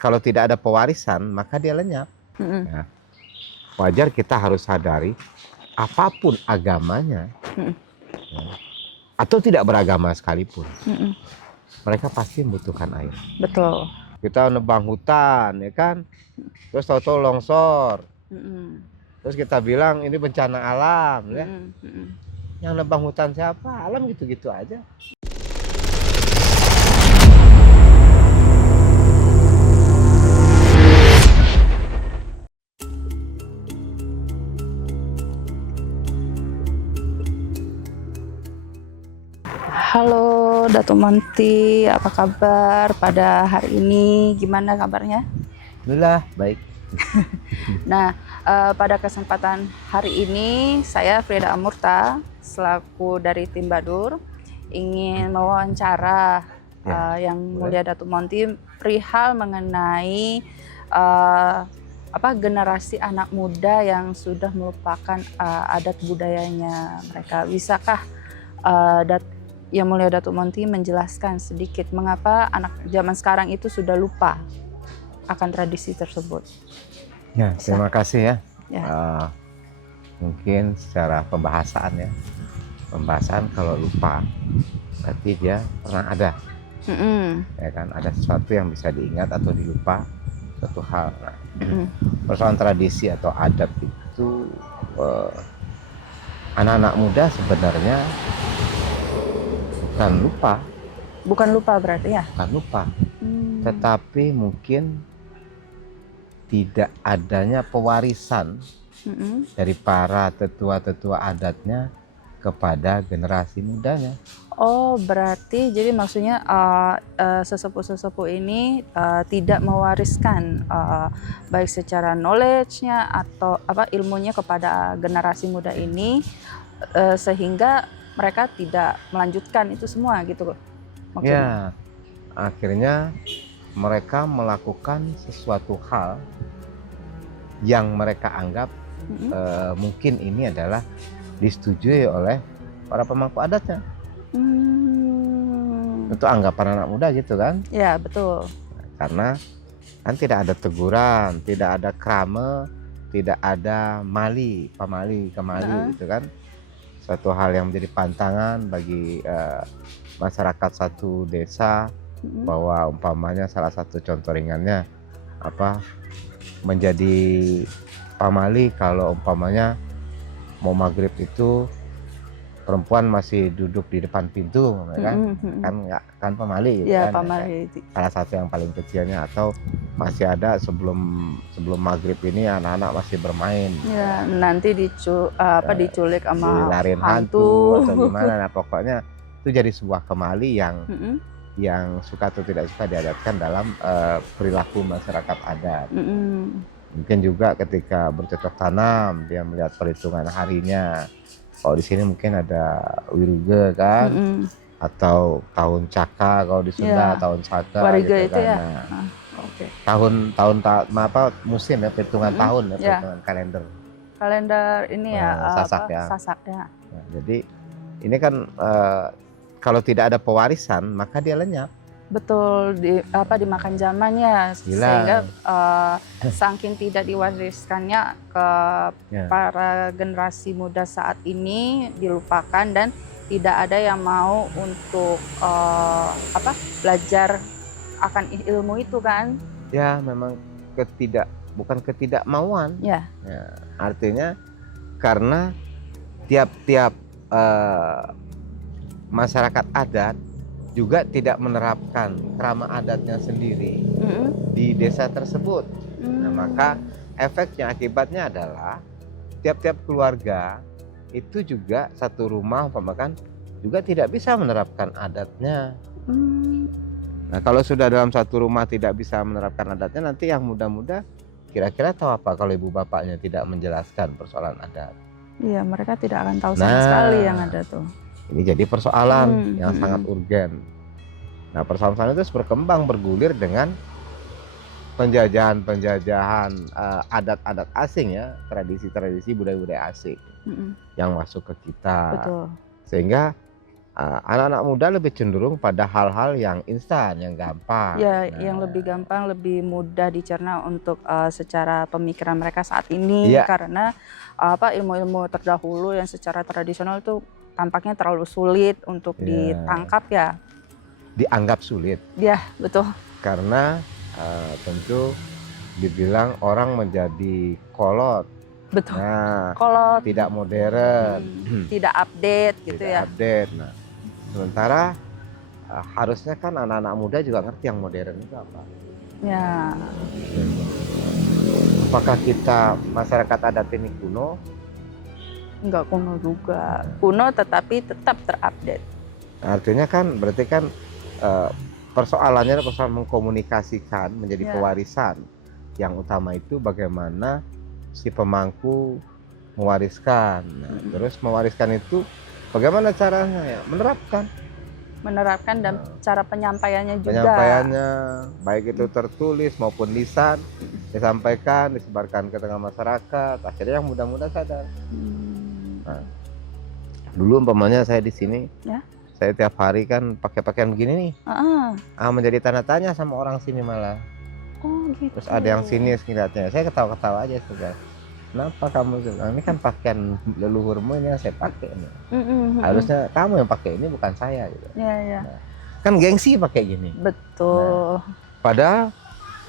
kalau tidak ada pewarisan maka dia lenyap. Mm-mm. Ya, wajar kita harus sadari apapun agamanya, Mm-mm. ya, atau tidak beragama sekalipun, Mm-mm. mereka pasti membutuhkan air. Betul. Kita nebang hutan, ya kan, terus tahu-tahu longsor, Mm-mm. terus kita bilang ini bencana alam, ya. Mm-mm. Mm-mm. Yang nebang hutan siapa? Alam, gitu-gitu aja. Halo Datuk Monty, apa kabar pada hari ini? Gimana kabarnya? Alhamdulillah baik. Nah, pada kesempatan hari ini saya Frida Amurta selaku dari tim Badur ingin mewawancara yang mulia Datuk Monty perihal mengenai generasi anak muda yang sudah melupakan adat budayanya mereka. Bisakah yang mulia Datuk Monty menjelaskan sedikit mengapa anak zaman sekarang itu sudah lupa akan tradisi tersebut? Ya, terima kasih ya. Ya. Mungkin secara pembahasan kalau lupa berarti dia pernah ada. Ya kan, ada sesuatu yang bisa diingat atau dilupa, suatu hal. Persoalan tradisi atau adat itu anak-anak muda sebenarnya bukan lupa berarti ya? Bukan lupa, tetapi mungkin tidak adanya pewarisan dari para tetua-tetua adatnya kepada generasi mudanya. Oh, berarti jadi maksudnya sesepuh-sesepuh ini tidak mewariskan baik secara knowledge-nya atau ilmunya kepada generasi muda ini sehingga mereka tidak melanjutkan itu semua gitu maksudnya. Ya, akhirnya mereka melakukan sesuatu hal yang mereka anggap mungkin ini adalah disetujui oleh para pemangku adatnya. Itu anggapan anak muda gitu kan? Ya, betul. Karena kan tidak ada teguran, tidak ada krama, tidak ada pamali, kemali gitu kan. Suatu hal yang menjadi pantangan bagi masyarakat satu desa, bahwa umpamanya salah satu contoh ringannya menjadi pamali kalau umpamanya mau maghrib itu perempuan masih duduk di depan pintu, kan pamali gitu ya, kan. Pamali. Salah satu yang paling kecilnya, atau masih ada sebelum maghrib ini anak-anak masih bermain. Ya, nanti diculik sama dilarin hantu atau gimana. Nah, pokoknya itu jadi sebuah kemali yang suka atau tidak suka diadatkan dalam perilaku masyarakat adat. Mungkin juga ketika bercocok tanam dia melihat perhitungan harinya. Kalau di sini mungkin ada Wiruge kan, atau tahun Caka kalau di Sunda, tahun Saka Wariga gitu itu kan. ya. Nah, Oke. tahun musim ya, perhitungan tahun ya, perhitungan kalender. Kalender ini Sasak ya. Nah, jadi ini kan kalau tidak ada pewarisan maka dia lenyap. Betul, dimakan zamannya sehingga saking tidak diwariskannya ke para generasi muda saat ini dilupakan dan tidak ada yang mau untuk belajar akan ilmu itu kan? Ya, memang bukan ketidakmauan. Ya. Artinya karena tiap-tiap masyarakat adat juga tidak menerapkan krama adatnya sendiri di desa tersebut. Nah, maka efeknya, akibatnya adalah tiap-tiap keluarga itu juga satu rumah umpamakan juga tidak bisa menerapkan adatnya. Nah, kalau sudah dalam satu rumah tidak bisa menerapkan adatnya, nanti yang muda-muda kira-kira tahu apa kalau ibu bapaknya tidak menjelaskan persoalan adat? Iya, mereka tidak akan tahu sama sekali yang ada tuh. Ini jadi persoalan yang sangat urgen. Nah, persoalan itu berkembang bergulir dengan penjajahan adat-adat asing ya, tradisi-tradisi budaya-budaya asing yang masuk ke kita. Betul. Sehingga anak-anak muda lebih cenderung pada hal-hal yang instan, yang gampang. Ya, yang lebih gampang, lebih mudah dicerna untuk secara pemikiran mereka saat ini, Iya. karena ilmu-ilmu terdahulu yang secara tradisional itu tampaknya terlalu sulit untuk ditangkap ya. Dianggap sulit. Ya, betul. Karena tentu dibilang orang menjadi kolot. Betul. Nah, Kolot, tidak modern, tidak update gitu tidak ya. update. Nah, sementara harusnya kan anak-anak muda juga ngerti yang modern itu apa. Ya. Apakah kita masyarakat adat ini kuno? Enggak kuno juga. Kuno tetapi tetap terupdate. Artinya kan berarti kan persoalannya adalah persoalan mengkomunikasikan menjadi pewarisan. Yang utama itu bagaimana si pemangku mewariskan. Nah, terus mewariskan itu bagaimana caranya ya? Menerapkan Dan cara penyampaiannya juga. Penyampaiannya baik itu tertulis maupun lisan disampaikan, disebarkan ke tengah masyarakat. Akhirnya yang muda-muda sadar. Nah, dulu umpamanya saya di sini, saya tiap hari kan pakai pakaian begini nih. Menjadi tanda tanya sama orang sini malah. Oh gitu. Terus ada yang sinis ngeliatnya, saya ketawa-ketawa aja sudah. Kenapa kamu? Ini kan pakaian leluhurmu, ini yang saya pakai. Harusnya kamu yang pakai ini, bukan saya gitu. Iya. Nah, kan gengsi pakai gini. Betul. Padahal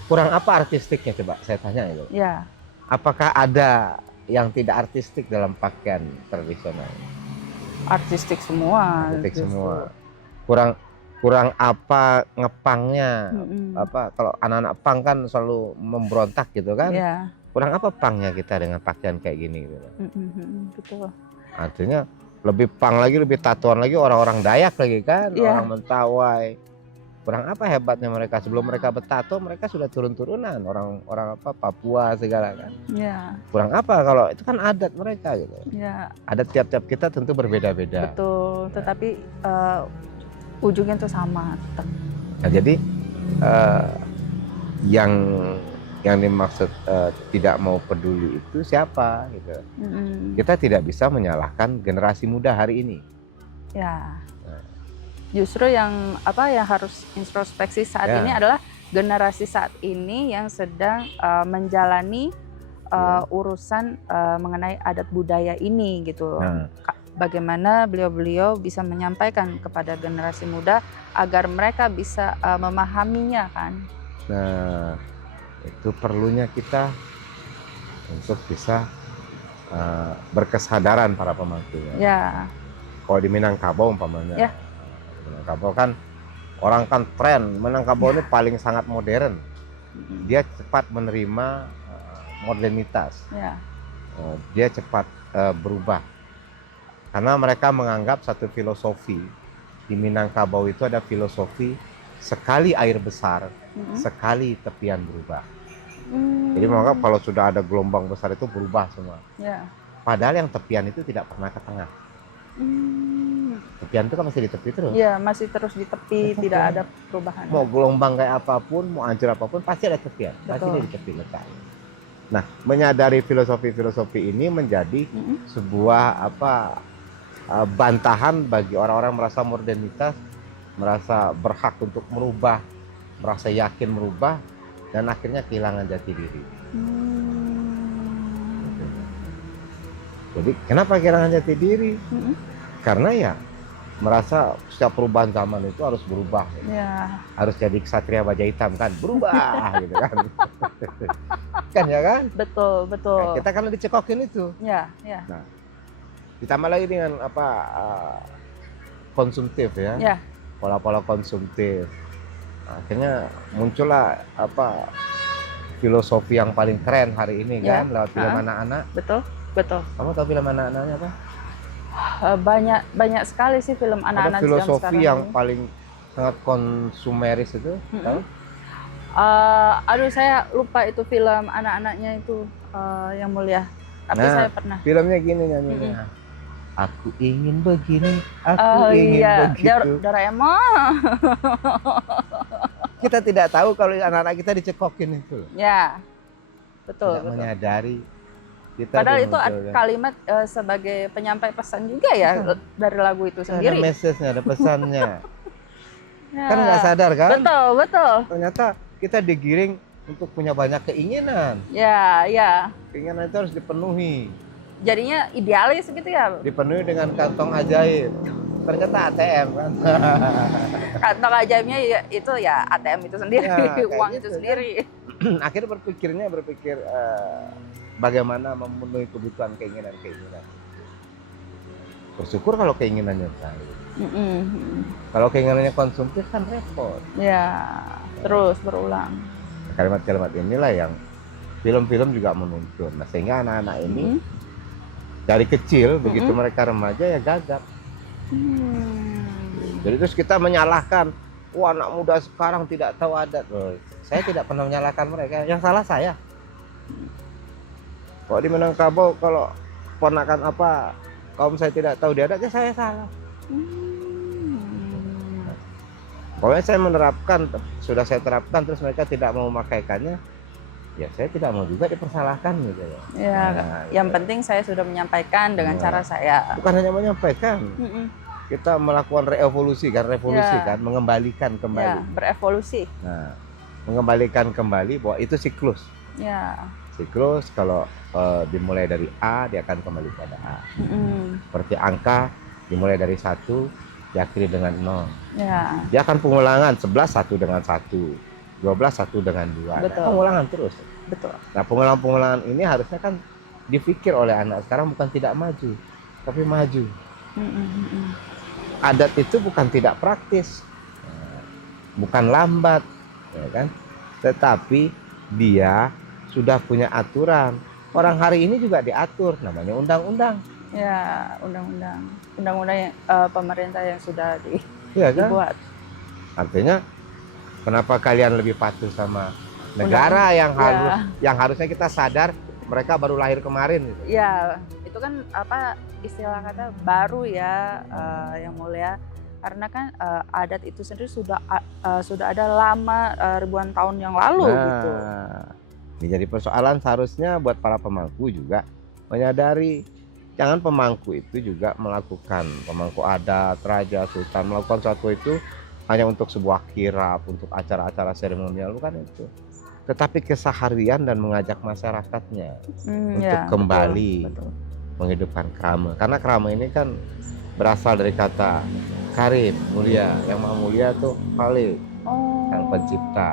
kurang apa artistiknya, coba saya tanya itu. Ya. Apakah ada yang tidak artistik dalam pakaian tradisional? Artistik semua. Artistik semua. Kurang apa ngepangnya? Kalau anak-anak pang kan selalu memberontak gitu kan? Ya. Kurang apa pangnya kita dengan pakaian kayak gini gitu. Betul. Artinya lebih pang lagi, lebih tatuan lagi orang-orang Dayak lagi kan, orang Mentawai. Kurang apa hebatnya mereka? Sebelum mereka bertato, mereka sudah turun-turunan orang Papua segala kan. Ya. Kurang apa kalau itu kan adat mereka gitu. Ya. Adat tiap-tiap kita tentu berbeda-beda. Betul. Tetapi ujungnya itu sama. Nah, jadi yang dimaksud tidak mau peduli itu siapa gitu. Kita tidak bisa menyalahkan generasi muda hari ini. Ya. Justru yang harus introspeksi saat ini adalah generasi saat ini yang sedang menjalani urusan mengenai adat budaya ini gitu. Bagaimana beliau-beliau bisa menyampaikan kepada generasi muda agar mereka bisa memahaminya kan. Nah, itu perlunya kita untuk bisa berkesadaran para pemangkunya. Ya. Kalau di Minangkabau umpamanya, Minangkabau kan orang kan tren. Minangkabau ini paling sangat modern. Dia cepat menerima modernitas. Dia cepat berubah. Karena mereka menganggap satu filosofi di Minangkabau itu ada filosofi sekali air besar, sekali tepian berubah. Jadi menganggap kalau sudah ada gelombang besar itu berubah semua. Padahal yang tepian itu tidak pernah ke tengah. Tepian itu kan masih di tepi terus. Iya, masih terus di tepi, tidak ada perubahan. Mau gelombang kayak apapun, mau hancur apapun, pasti ada tepian. Pasti di tepi letak. Nah, menyadari filosofi-filosofi ini menjadi sebuah bantahan bagi orang-orang merasa modernitas, merasa berhak untuk merubah, merasa yakin merubah, dan akhirnya kehilangan jati diri. Jadi kenapa kehilangan jati diri? Karena ya merasa setiap perubahan zaman itu harus berubah. Harus jadi ksatria baja hitam kan, berubah gitu kan. Kan ya kan? Betul. Nah, kita kan dicekokin itu. Nah, ditambah lagi dengan konsumtif ya. Pola-pola konsumtif. Akhirnya muncullah filosofi yang paling keren hari ini kan lewat film anak-anak. Betul. Kamu tahu film anak-anaknya apa? Banyak sekali sih film anak-anak filosofi yang paling sangat konsumeris itu. Tahu? Saya lupa itu film anak-anaknya itu yang mulia. Tapi saya pernah. Filmnya gini nyanyinya. Aku ingin begini, aku ingin begitu. Doraemon. Kita tidak tahu kalau anak-anak kita dicekokin itu. Ya, betul. Tidak menyadari Kita Padahal tuh itu munculkan. kalimat sebagai penyampai pesan juga ya dari lagu itu Ada sendiri. message-nya, ada pesannya. Ya. Kan nggak sadar kan? Betul, betul. Ternyata kita digiring untuk punya banyak keinginan. Ya, ya. Keinginan itu harus dipenuhi. Jadinya idealis gitu ya. Dipenuhi dengan kantong ajaib. Ternyata ATM kan. Kantong ajaibnya ya, itu ya ATM itu sendiri, Ya, kayak uang gitu itu kan. sendiri. Akhirnya berpikir bagaimana memenuhi kebutuhan keinginan. Bersyukur kalau keinginannya baik. Kalau keinginannya konsumtif kan repot. Ya, terus berulang. Kalimat-kalimat inilah yang film-film juga menuntun. Nah, sehingga anak-anak ini dari kecil begitu mereka remaja ya gagap. Jadi terus kita menyalahkan, wah anak muda sekarang tidak tahu adat. Loh, saya tidak pernah menyalahkan mereka, yang salah saya. Kok di Minangkabau kalau ponakan apa kaum saya tidak tahu di adatnya, saya salah. Pokoknya saya menerapkan, sudah saya terapkan terus mereka tidak mau memakaikannya, ya saya tidak mau juga dipersalahkan gitu ya. Ya, yang penting saya sudah menyampaikan dengan cara saya. Bukan hanya menyampaikan, kita melakukan revolusi kan, mengembalikan kembali. Ya, berevolusi. Nah, mengembalikan kembali bahwa itu siklus. Ya. Siklus kalau dimulai dari A, dia akan kembali pada A. Seperti angka dimulai dari 1, diakhiri dengan 0. Ya. Dia akan pengulangan 11 1 dengan 1, 12 1 dengan 2. Betul. Nah, pengulangan terus. Betul. Nah, pengulangan ini harusnya kan dipikir oleh anak sekarang bukan tidak maju, tapi maju. Adat itu bukan tidak praktis, bukan lambat, ya kan? Tetapi dia sudah punya aturan. Orang hari ini juga diatur, namanya undang-undang. Ya, undang-undang yang pemerintah yang sudah ya, kan? dibuat. Artinya kenapa kalian lebih patuh sama negara yang harusnya kita sadar mereka baru lahir kemarin gitu. Ya, itu kan apa istilah kata baru ya yang mulia, karena kan adat itu sendiri sudah ada lama, ribuan tahun yang lalu gitu. Ini jadi persoalan seharusnya buat para pemangku juga menyadari, jangan pemangku itu juga melakukan, pemangku adat, raja, sultan melakukan sesuatu itu hanya untuk sebuah kirap, untuk acara-acara seremonial, bukan itu. Tetapi keseharian dan mengajak masyarakatnya untuk kembali menghidupkan krama. Karena krama ini kan berasal dari kata karim, mulia. Yang maha mulia tuh Khalik, yang pencipta.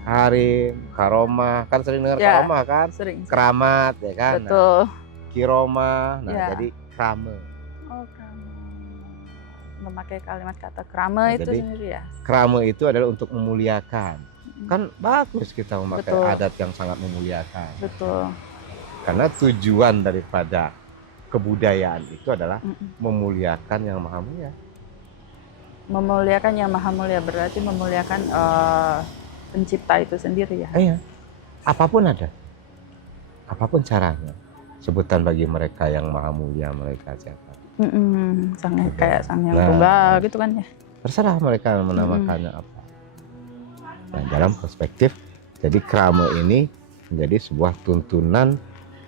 Karim, karomah, kan sering dengar karomah kan? Sering. Keramat ya kan? Betul. Nah, kiromah, jadi krama. Oh, krama. Memakai kalimat kata krama itu sendiri ya? Krama itu adalah untuk memuliakan. Kan bagus kita memakai adat yang sangat memuliakan. Betul. Karena tujuan daripada kebudayaan itu adalah memuliakan yang maha mulia. Memuliakan yang maha mulia berarti memuliakan pencipta itu sendiri ya? Iya. Apapun ada. Apapun caranya. Sebutan bagi mereka yang maha mulia, mereka siapa? Kayak sang yang tunggal gitu kan ya? Terserah mereka menamakannya apa. Nah, dalam perspektif, jadi krama ini menjadi sebuah tuntunan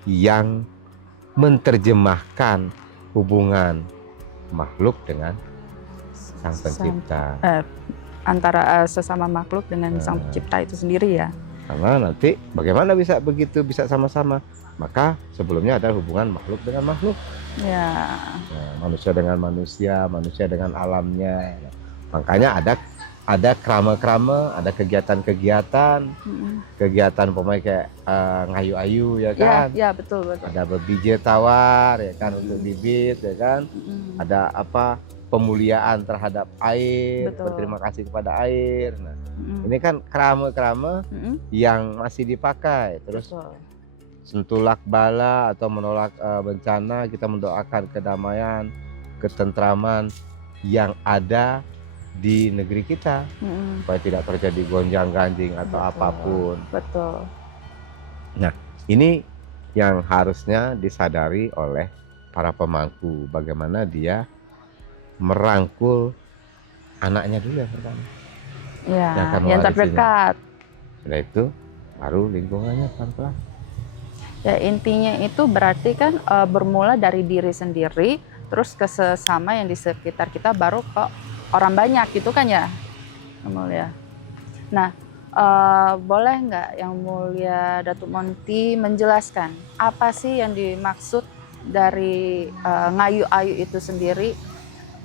yang menerjemahkan hubungan makhluk dengan sang pencipta. Antara sesama makhluk dengan sang pencipta itu sendiri ya. Karena nanti bagaimana bisa begitu, bisa sama-sama? Maka sebelumnya ada hubungan makhluk dengan makhluk. Ya. Nah, manusia dengan manusia, manusia dengan alamnya. Makanya ada krama-krama, ada kegiatan-kegiatan, kegiatan pemain kayak ngayu-ayu ya kan? Ya betul. Ada berbiji tawar ya kan, untuk bibit ya kan? Ada apa? Pemuliaan terhadap air, berterima kasih kepada air. Nah, ini kan krama-krama yang masih dipakai. Terus sentulak bala atau menolak bencana, kita mendoakan kedamaian, ketentraman yang ada di negeri kita, supaya tidak terjadi gonjang-ganjing atau apapun. Betul. Nah, ini yang harusnya disadari oleh para pemangku, bagaimana dia merangkul anaknya dulu yang pertama. Ya, yang terdekat. Setelah itu baru lingkungannya pelan-pelan. Ya intinya itu berarti kan bermula dari diri sendiri, terus ke sesama yang di sekitar kita, baru ke orang banyak gitu kan ya, Yang Mulia. Nah, boleh nggak Yang Mulia Datuk Monty menjelaskan apa sih yang dimaksud dari Ngayu Ayu itu sendiri,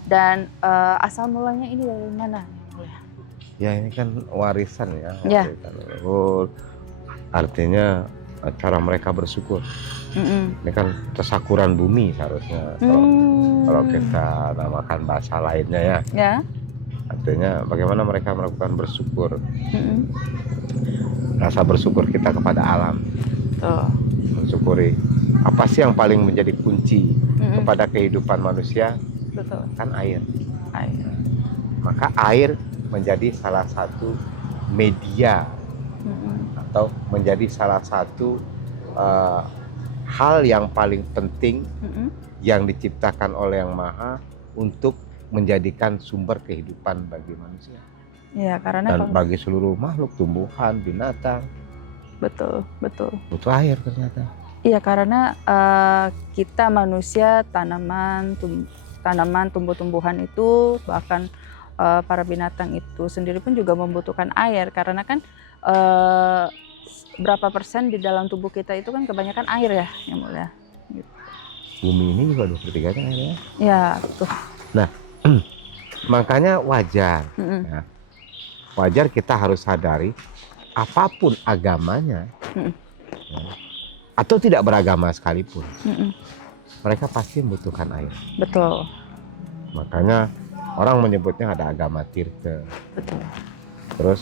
dan asal mulanya ini dari mana, Yang Mulia? Ya ini kan warisan ya. Ya. Warisan leluhur. Artinya cara mereka bersyukur. Ini kan tasakuran bumi seharusnya. Kalau kita namakan bahasa lainnya ya. Ya. Artinya bagaimana mereka melakukan bersyukur. Rasa bersyukur kita kepada alam. Tuh. Mensyukuri apa sih yang paling menjadi kunci kepada kehidupan manusia? Betul. Kan air. Air. Maka air menjadi salah satu media atau menjadi salah satu hal yang paling penting yang diciptakan oleh Yang Maha untuk menjadikan sumber kehidupan bagi manusia. Ya, karena dan bagi seluruh makhluk, tumbuhan, binatang. Betul. Butuh air ternyata. Iya, karena kita manusia, tanaman, tumbuh-tumbuhan itu, bahkan para binatang itu sendiri pun juga membutuhkan air, karena kan berapa persen di dalam tubuh kita itu kan kebanyakan air ya, Yang Mulia. Gitu. Bumi ini juga 23-nya air ya. Ya, betul. Nah, makanya wajar. Ya, wajar kita harus sadari apapun agamanya, ya, atau tidak beragama sekalipun, mereka pasti membutuhkan air. Betul. Makanya orang menyebutnya ada agama tirta. Betul. Terus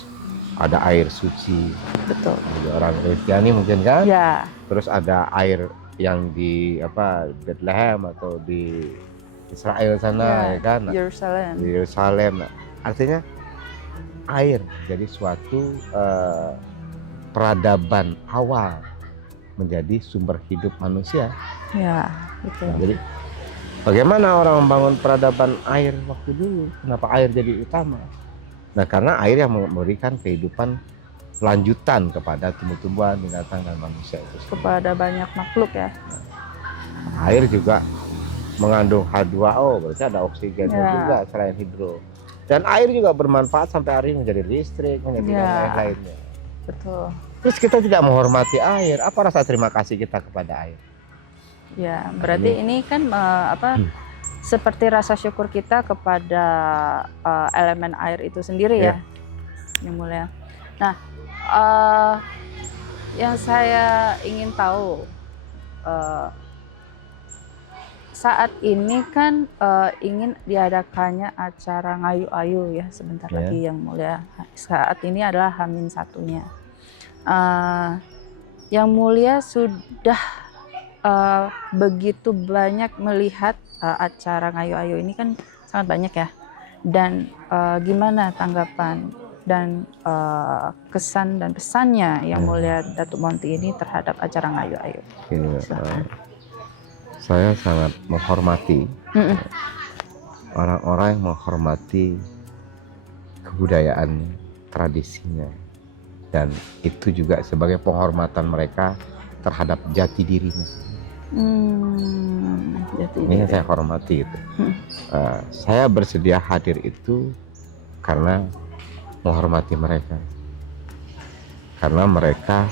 ada air suci. Betul. Ada orang Kristiani mungkin kan? Ya. Terus ada air yang di Bethlehem atau di Israel sana ya kan? Yerusalem. Di Yerusalem. Nah, artinya air jadi suatu peradaban awal menjadi sumber hidup manusia. Ya, betul. Nah, jadi bagaimana orang membangun peradaban air waktu dulu? Kenapa air jadi utama? Nah, karena air yang memberikan kehidupan lanjutan kepada tumbuh-tumbuhan, binatang, dan manusia itu. Kepada banyak makhluk ya. Nah, air juga mengandung H2O, berarti ada oksigennya juga selain hidro. Dan air juga bermanfaat sampai hari ini menjadi listrik, menjadi lain-lainnya. Betul. Terus kita tidak menghormati air, apa rasa terima kasih kita kepada air? Ya, berarti ini kan seperti rasa syukur kita kepada elemen air itu sendiri ya, Yang Mulia. Nah, yang saya ingin tahu, saat ini kan ingin diadakannya acara Ngayu Ayu ya, sebentar lagi Yang Mulia. Saat ini adalah H-1-nya. Yang Mulia sudah begitu banyak melihat acara Ngayu Ayu ini kan sangat banyak ya. Dan gimana tanggapan dan kesan dan pesannya Yang Mulia Datuk Monty ini terhadap acara Ngayu Ayu? Saya sangat menghormati orang-orang yang menghormati kebudayaan, tradisinya, dan itu juga sebagai penghormatan mereka terhadap jati dirinya. Ini yang saya hormati itu. Saya bersedia hadir itu karena menghormati mereka, karena mereka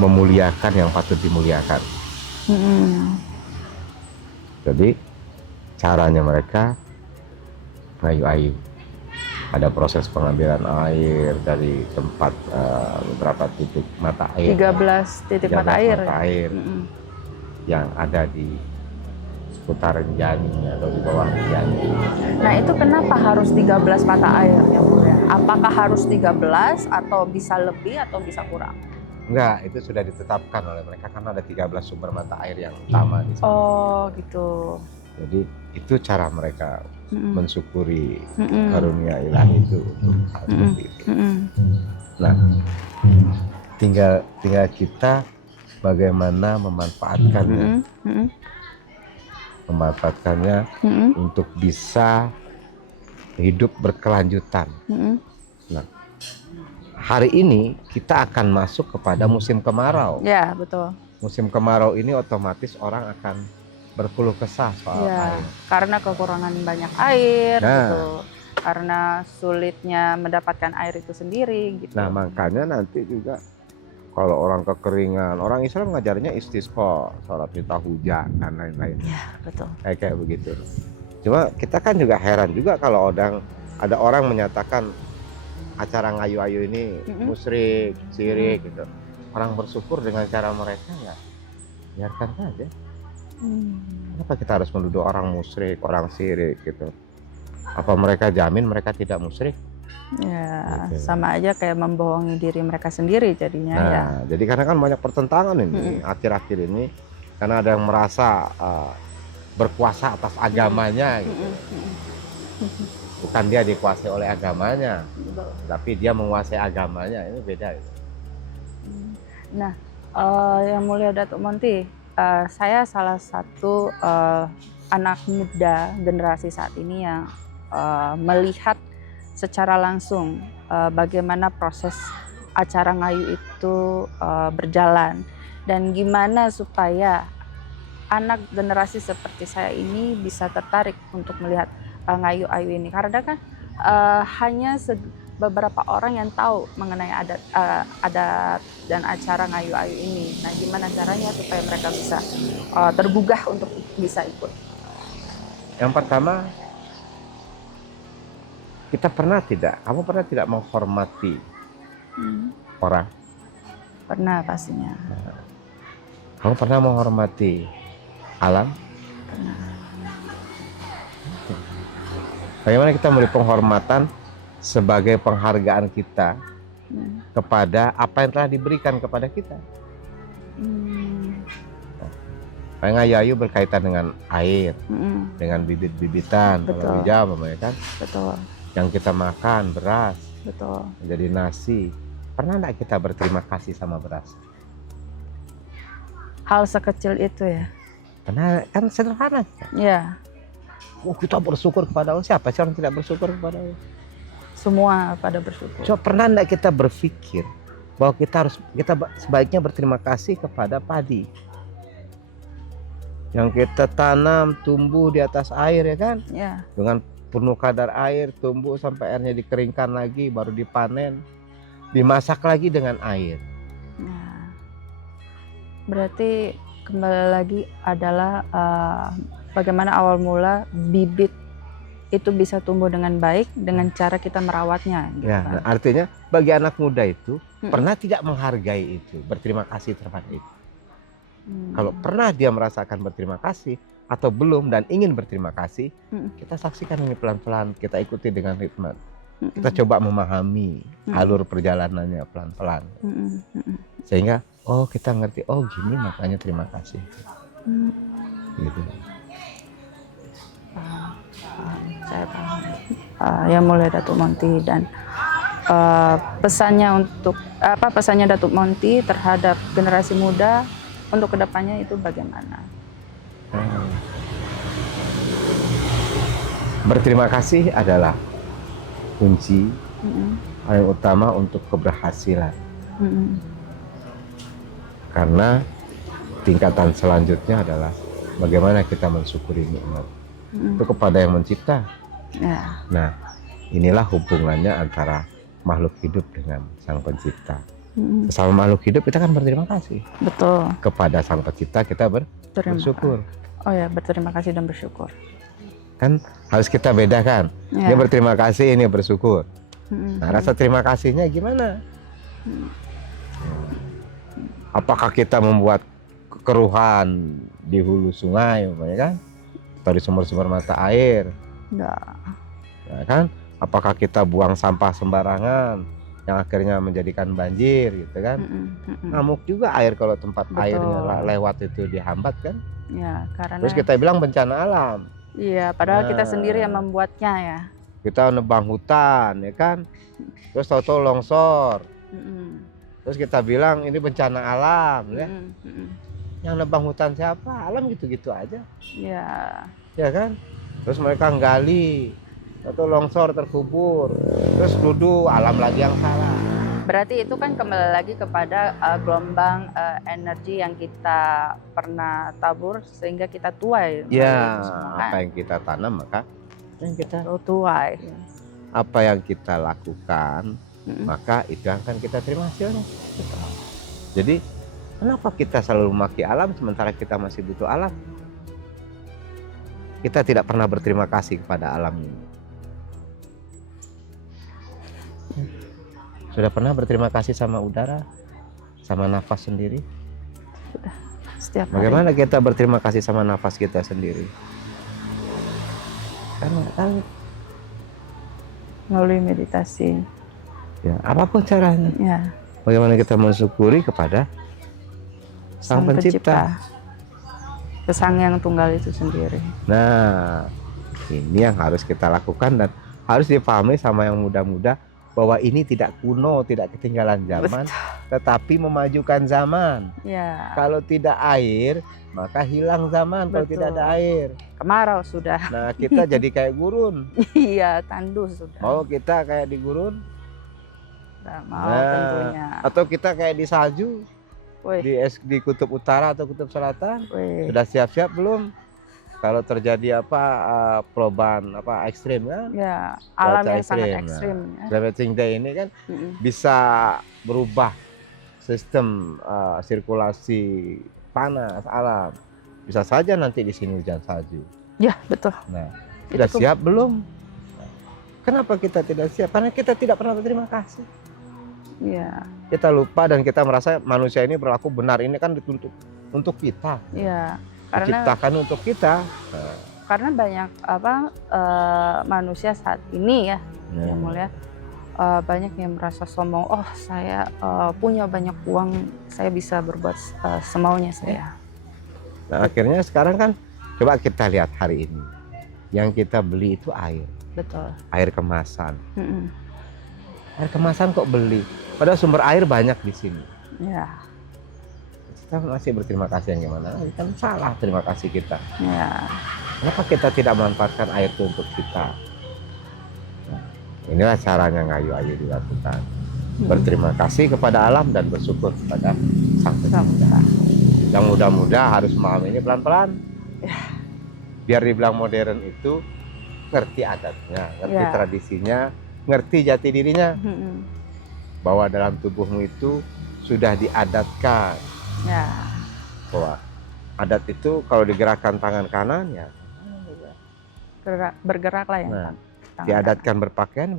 memuliakan yang patut dimuliakan. Jadi caranya mereka Ngayu Ayu. Ada proses pengambilan air dari tempat beberapa titik mata air. 13 titik mata air. Yang ada di seputaran Jani atau di bawah Jani. Nah, itu kenapa harus 13 mata air Yang Mulia? Apakah harus 13 atau bisa lebih atau bisa kurang? Enggak, itu sudah ditetapkan oleh mereka karena ada 13 sumber mata air yang utama di sana. Oh, gitu. Jadi itu cara mereka mensyukuri karunia ilahi itu untuk hal seperti itu. Nah, tinggal kita bagaimana memanfaatkannya. Memanfaatkannya untuk bisa hidup berkelanjutan. Nah, hari ini kita akan masuk kepada musim kemarau. Ya, betul. musim kemarau ini otomatis orang akan berkeluh kesah soal Ya, air. karena kekurangan banyak air Nah. gitu. Karena sulitnya mendapatkan air itu sendiri gitu. Nah, makanya nanti juga kalau orang kekeringan, orang Islam ngajarnya istisqa, sholat minta hujan dan lain-lain. Ya, betul. Kayak begitu. Cuma kita kan juga heran juga kalau ada orang menyatakan acara ngayu-ayu ini musyrik, syirik gitu. Orang bersyukur dengan cara mereka, ya biarkan saja. Kenapa kita harus menuduh orang musyrik, orang syirik gitu? Apa mereka jamin mereka tidak musyrik? Ya, Gitu. sama aja kayak membohongi diri mereka sendiri jadinya Nah, ya. jadi karena kan banyak pertentangan ini akhir-akhir ini, karena ada yang merasa berkuasa atas agamanya gitu. Bukan dia dikuasai oleh agamanya, tapi dia menguasai agamanya, ini beda gitu. Nah, Yang Mulia Datuk Monty, saya salah satu anak muda generasi saat ini yang melihat secara langsung bagaimana proses acara ngayu itu berjalan dan gimana supaya anak generasi seperti saya ini bisa tertarik untuk melihat ngayu-ayu ini, karena kan hanya beberapa orang yang tahu mengenai adat dan acara ngayu-ayu ini. Nah, gimana caranya supaya mereka bisa tergugah untuk bisa ikut? Yang pertama, kamu pernah tidak menghormati orang? Pernah pastinya. Kamu pernah menghormati alam? Pernah. Bagaimana kita memberi penghormatan sebagai penghargaan kita kepada apa yang telah diberikan kepada kita? Ngayu-ayu berkaitan dengan air, dengan bibit-bibitan, kalau hijau, kan? Betul. Yang kita makan, beras, betul, menjadi nasi. Pernah enggak kita berterima kasih sama beras? Hal sekecil itu ya? Pernah, kan sederhana. Ya. Kita bersyukur kepada Allah. Siapa sih orang tidak bersyukur kepada Allah? Semua pada bersyukur. Coba pernah enggak kita berpikir bahwa kita sebaiknya berterima kasih kepada padi yang kita tanam tumbuh di atas air, ya kan? Ya. Dengan penuh kadar air, tumbuh sampai airnya dikeringkan lagi, baru dipanen, dimasak lagi dengan air. Nah, berarti kembali lagi adalah bagaimana awal mula bibit itu bisa tumbuh dengan baik dengan cara kita merawatnya. Gitu Ya, kan? artinya bagi anak muda itu pernah tidak menghargai itu, berterima kasih terhadap itu. Kalau pernah dia merasakan berterima kasih atau belum dan ingin berterima kasih, kita saksikan ini pelan-pelan, kita ikuti dengan hikmat. Kita coba memahami alur perjalanannya pelan-pelan. Sehingga kita ngerti, gini makanya terima kasih. Gitu. Saya paham. Yang Mulia Datuk Monty, dan pesannya Datuk Monty terhadap generasi muda untuk kedepannya itu bagaimana? Berterima kasih adalah kunci paling utama untuk keberhasilan. Karena tingkatan selanjutnya adalah bagaimana kita mensyukuri nikmat itu kepada yang mencipta. Ya. Nah, inilah hubungannya antara makhluk hidup dengan sang pencipta. Sama makhluk hidup kita kan berterima kasih. Betul. Kepada sang pencipta kita bersyukur. Oh ya, berterima kasih dan bersyukur. Kan harus kita bedakan. Ya. Ini berterima kasih, ini bersyukur. Nah, rasa terima kasihnya gimana? Apakah kita membuat keruhan di hulu sungai, kan? Atau di sumber-sumber mata air? Enggak. Nah, kan? Apakah kita buang sampah sembarangan yang akhirnya menjadikan banjir, gitu kan? Ngamuk juga air kalau tempat airnya lewat itu dihambat, kan? Ya, karena terus kita bilang bencana alam. Iya, padahal kita sendiri yang membuatnya ya. Kita nebang hutan, ya kan? Terus tahu-tahu longsor. Terus kita bilang ini bencana alam, ya. Yang nebang hutan siapa? Alam gitu-gitu aja. Ya. Ya kan? Terus mereka nggali, atau longsor terkubur, terus duduk, alam lagi yang salah. Berarti itu kan kembali lagi kepada gelombang energi yang kita pernah tabur sehingga kita tuai. Ya, Semua, apa kan? yang kita tanam maka yang kita Tuai. apa yang kita lakukan maka itu yang akan kita terima hasilnya. Jadi kenapa kita selalu memaki alam sementara kita masih butuh alam? Kita tidak pernah berterima kasih kepada alam ini. Sudah pernah berterima kasih sama udara, sama nafas sendiri? Sudah. Setiap hari. Bagaimana kita berterima kasih sama nafas kita sendiri? Kan nggak tahu. Melalui meditasi. Ya, apapun caranya. Ya. Bagaimana kita mensyukuri kepada Sang Pencipta. Ke Sang Yang Tunggal itu sendiri. Nah, ini yang harus kita lakukan dan harus dipahami sama yang muda-muda bahwa ini tidak kuno, tidak ketinggalan zaman, tetapi memajukan zaman. Ya. Kalau tidak air, maka hilang zaman. Kalau tidak ada air, kemarau sudah. Nah, kita jadi kayak gurun. Iya, tandus sudah. Mau kita kayak di gurun? Nggak mau tentunya. Atau kita kayak di salju, di kutub utara atau kutub selatan? Sudah siap-siap belum? Kalau terjadi perubahan ekstrim kan? Ya, alam yang sangat ekstrim. Climate change day ini kan bisa berubah sistem sirkulasi panas alam. Bisa saja nanti di sini hujan salju. Ya, betul. Nah, sudah siap belum? Kenapa kita tidak siap? Karena kita tidak pernah berterima kasih. Iya. Kita lupa dan kita merasa manusia ini berlaku benar. Ini kan dituntut untuk kita. Iya. Diciptakan untuk kita. Karena banyak manusia saat ini yang mulia, banyak yang merasa sombong. Oh, saya punya banyak uang, saya bisa berbuat semaunya saya. Nah, akhirnya sekarang kan coba kita lihat hari ini, yang kita beli itu air. Betul. Air kemasan. Air kemasan kok beli? Padahal sumber air banyak di sini. Ya. Kita masih berterima kasih yang gimana? Kan salah terima kasih kita. Ya. Kenapa kita tidak memanfaatkan air itu untuk kita? Nah, inilah caranya ngayu-ayu dilakukan. Berterima kasih kepada alam dan bersyukur kepada Sang Pencipta. Yang muda-muda harus memahami ini pelan-pelan. Ya. Biar dibilang modern itu ngerti adatnya, ngerti tradisinya, ngerti jati dirinya. Bahwa dalam tubuhmu itu sudah diadatkan. Ya. Bahwa adat itu kalau digerakkan tangan kanan ya bergeraklah ya. Nah, diadatkan berpakaian.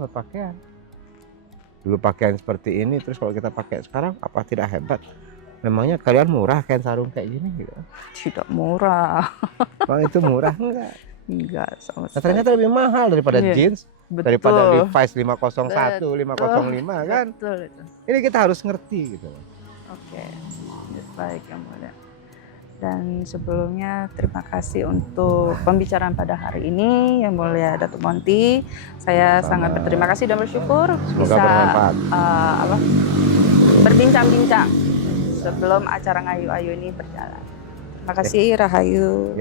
Dulu pakaian seperti ini, terus kalau kita pakai sekarang apa tidak hebat? Memangnya kalian murah kain sarung kayak gini gitu? Tidak murah. Bang, itu murah enggak? Enggak sama sekali. Ternyata lebih mahal daripada jeans, daripada Levi's 501, 505 kan? Betul itu. Ini kita harus ngerti gitu. Oke. Baik, yang mulia. Dan sebelumnya terima kasih untuk pembicaraan pada hari ini yang mulia Datuk Monty. Saya sangat berterima kasih dan bersyukur bisa berbincang-bincang sebelum acara Ngayu Ayu ini berjalan. Terima kasih, Rahayu.